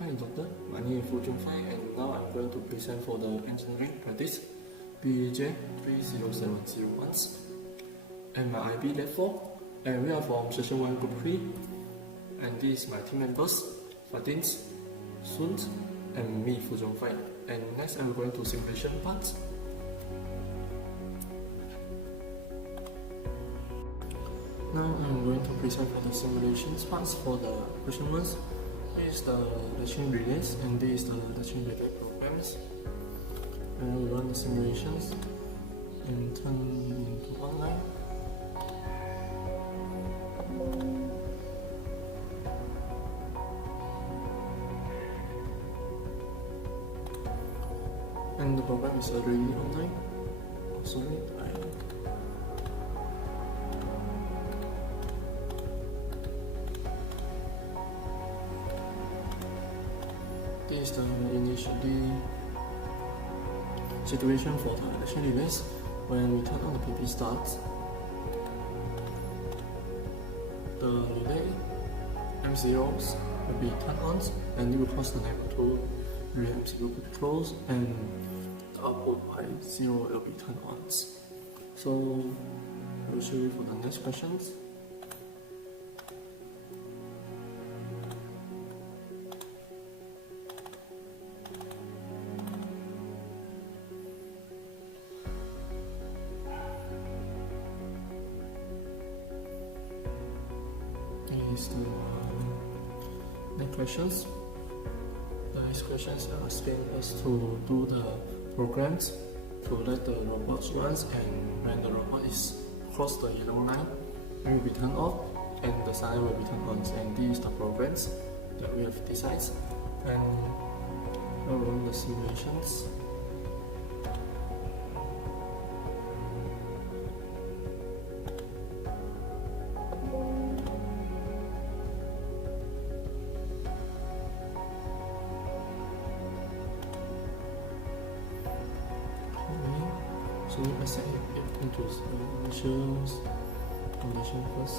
Hi doctor, my name is Fai and now I'm going to present for the engineering practice BJ 30701 and my IB lab 4, and we are from session 1 group 3, and these my team members FATIN, CHOON and me Fai. And next I'm going to simulation part. Now I'm going to present for the simulations parts for the question 1. This is the Latching relays and this is the Latching relay programs. And we run the simulations and turn into online. And the program is already online. Sorry, this is the initially situation for the Latching relays. When we turn on the PP start, the relay M0s will be turned on and it will cause the -2 relay M0 will be closed and the output by 0 will be turned on. So I will show you for the next questions. Is the next questions. The next questions are asking us to do the programs to let the robots run, and when the robot is cross the yellow line, it will be turned off and the sign will be turned on. And these are the programs that we have designed, and we'll run the simulations. So I set it into initials condition first.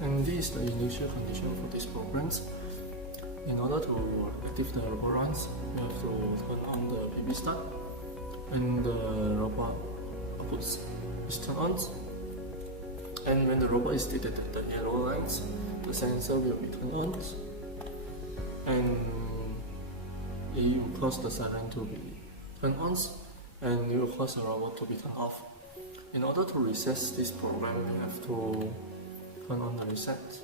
And this is the initial condition for these programs. In order to activate the robot runs, we have to turn on the PP start, and the robot outputs is turned on. And when the robot is detected the yellow lines, the sensor will be turned on, and it will cause the siren to be turned on, and it will cause the robot to be turned off. In order to reset this program, we have to turn on the reset,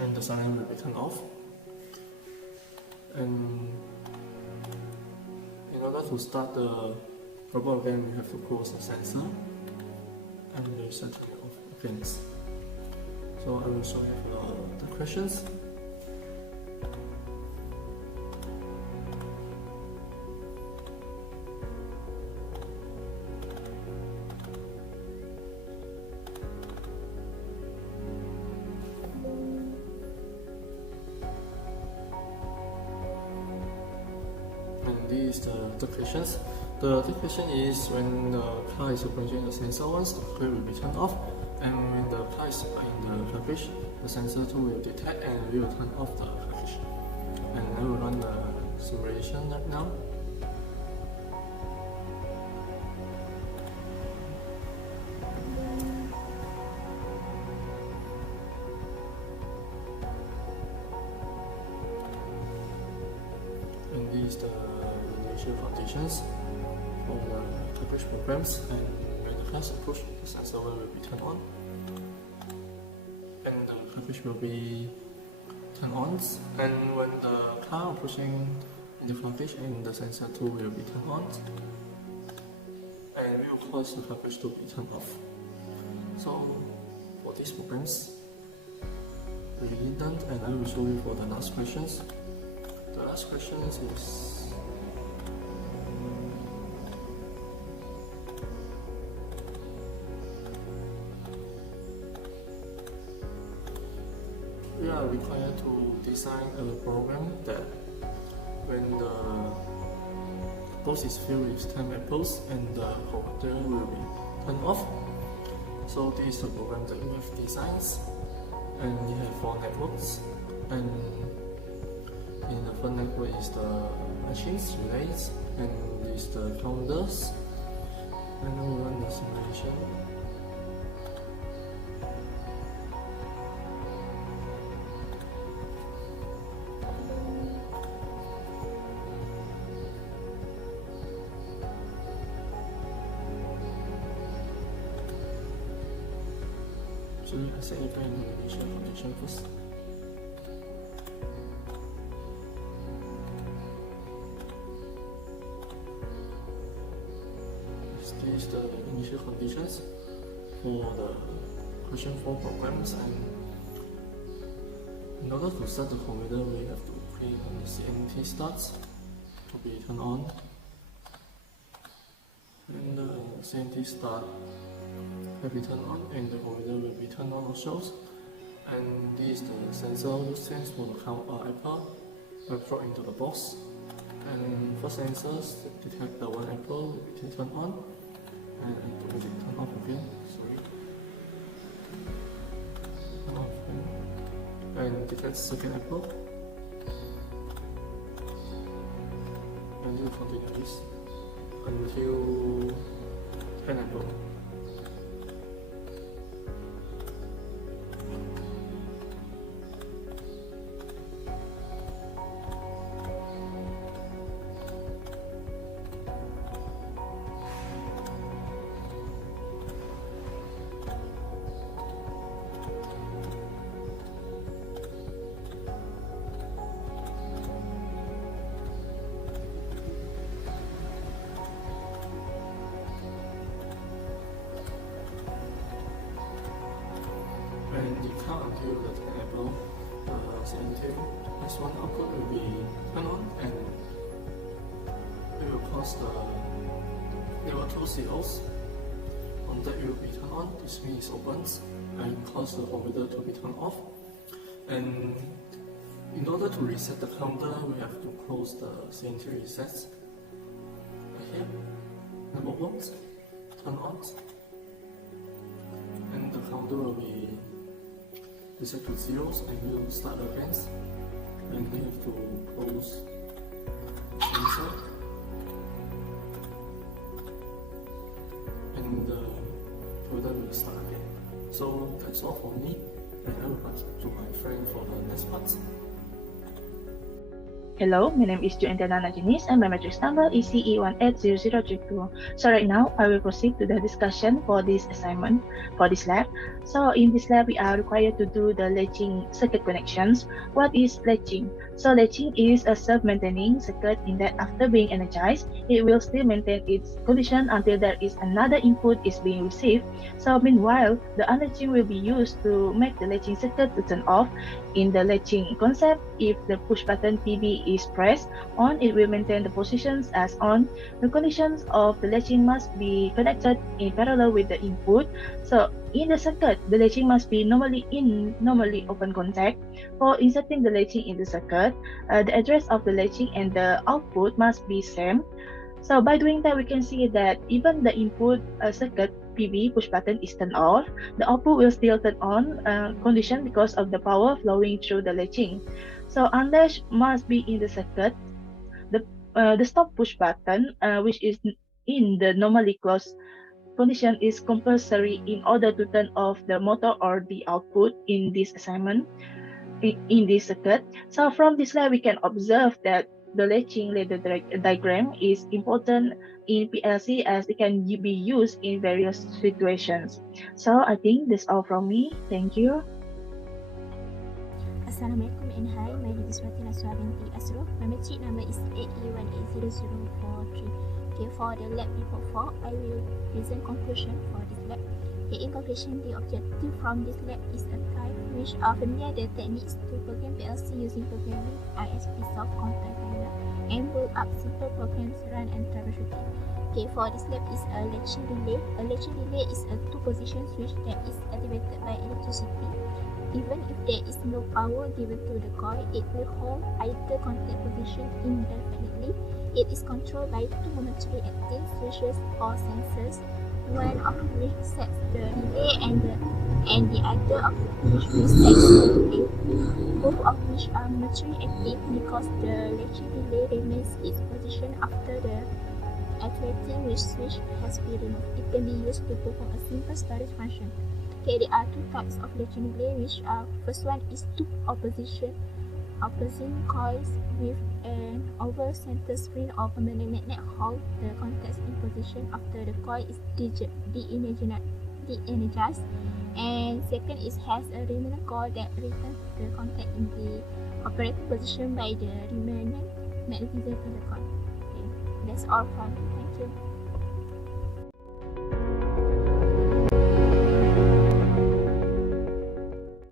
and the siren will be turned off. And in order to start the robot again, we have to close the sensor and reset it off again. So I will show you the questions. And these are the questions. The third question is when the car is approaching the sensor once, the car will be turned off. And when the car is in the package, the sensor too will detect and we will turn off the package. And I will run the simulation right now. And these are the initial conditions for the package programs. And when the car is approached, the sensor will be turned on, and the package will be turned on. And when the car approaching in the package, and the sensor too will be turned on, and we will cause the package to be turned off. So for these programs, really done, and I will show you for the last questions. The last question is we are required to design a program that when the box is filled with 10 apples and the holder will be turned off. So this is the program that we have designed, and we have 4 networks, and in the first network is the machines, relays, and is the counters, and then we run the simulation. So let's set the initial condition first. This is the initial conditions for the question 4 programs, and in order to start the computer, we have to click on the CNT starts to be turned on, and the CNT start will be turned on, and the computer will be turned on also. And this is the sensor which sends for the apple will plug into the box. And for sensors detect the one apple will be turned on, and it will be turned off again. Sorry. Turn off again. And detect second apple. And you continue this until 10 apple. And you count until the 10 apple until this one output will be turned on, and it will cause there were 2 zeros. On that it will be turned on, this means it opens, and cause the computer to be turned off. And in order to reset the counter, we have to close the CNT resets. Right here, number 1, turn on, and the counter will be reset to zeros, and we will start again. And we have to close the sensor, and the computer will start again. So that's all for me, and I will pass to my friend for the next part. Hello, my name is ENDTHYANA JANIS and my matrix number is CE180032. So right now, I will proceed to the discussion for this assignment, for this lab. So in this lab, we are required to do the latching circuit connections. What is latching? So latching is a self-maintaining circuit in that after being energized, it will still maintain its condition until there is another input is being received. So meanwhile, the unlatching will be used to make the latching circuit to turn off. In the latching concept, if the push button PB is pressed on, it will maintain the positions as on. The conditions of the latching must be connected in parallel with the input. So in the circuit, the latching must be normally open contact. For inserting the latching in the circuit, the address of the latching and the output must be same. So by doing that, we can see that even the input circuit PB push button is turned off, the output will still turn on condition because of the power flowing through the latching. So unlatch must be in the circuit. The stop push button, which is in the normally closed condition, is compulsory in order to turn off the motor or the output in this assignment, in this circuit. So from this slide, we can observe that the latching ladder diagram is important in PLC as it can be used in various situations. So I think that's all from me. Thank you. Assalamualaikum and hi, my name is NASUHA binti ASROL. My matric number is 8E1800043. Okay, for the lab report 4, I will present conclusion for this lab. Okay, in conclusion, the objective from this lab is a type which are familiar the techniques to program PLC using programming ISP soft container and build up simple programs, run and troubleshooting. Okay, for this lab is a latching relay. A latching relay is a 2-position switch that is activated by electricity. Even if there is no power given to the coil, it will hold either contact position indefinitely. It is controlled by two momentary acting switches or sensors, one of which sets the relay and the other of which resets the relay, both of which are momentary acting because the latching relay remains its position after the actuating switch has been removed. It can be used to perform a simple storage function. Okay, there are two types of latching relay, which are, first one is two opposing coils with an oval center spring or permanent magnet hold the contacts in position after the coil is de-energized, and second is has a remnant coil that returns the contact in the operating position by the remnant magnetism of the coil. Okay, that's all from me. Thank you.